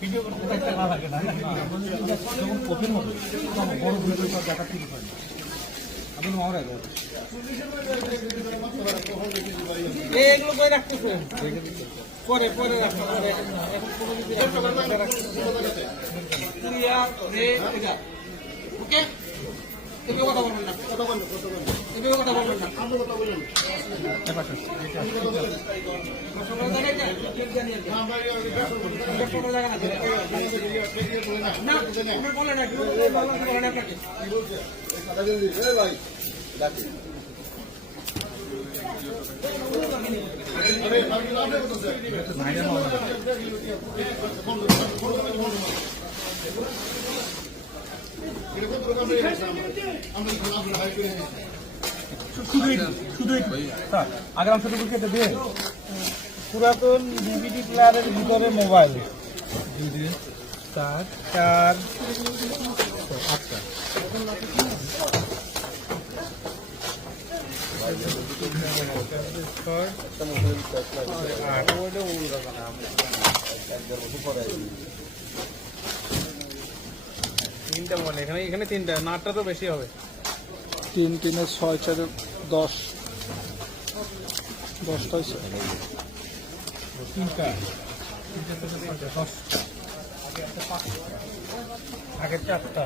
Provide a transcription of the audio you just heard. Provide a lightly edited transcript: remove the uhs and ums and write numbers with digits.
Video করতে একটা ভালো লাগে না, যখন ওপেন হবে তখন বড় ভিডিও দেখা ঠিক হয় না। আপনি মারা গেল এগুলো করে রাখতেছে, পরে পরে রাখতে পরে এখন কোনো কিছু ওকে। তুমি কথা বলবেন না, কথা বলবেন, তুমি কথা বলবেন না, আপনি কথা বলবেন পুরাতন ডিভিডি প্লেয়ারের ভিতরে মোবাইল চার চার আটটা তিনটা মোবাইল এখানে তিনটা, না আটটা তো বেশি হবে। 3 3 6 4 10 10টা তিনটা আগে 4টা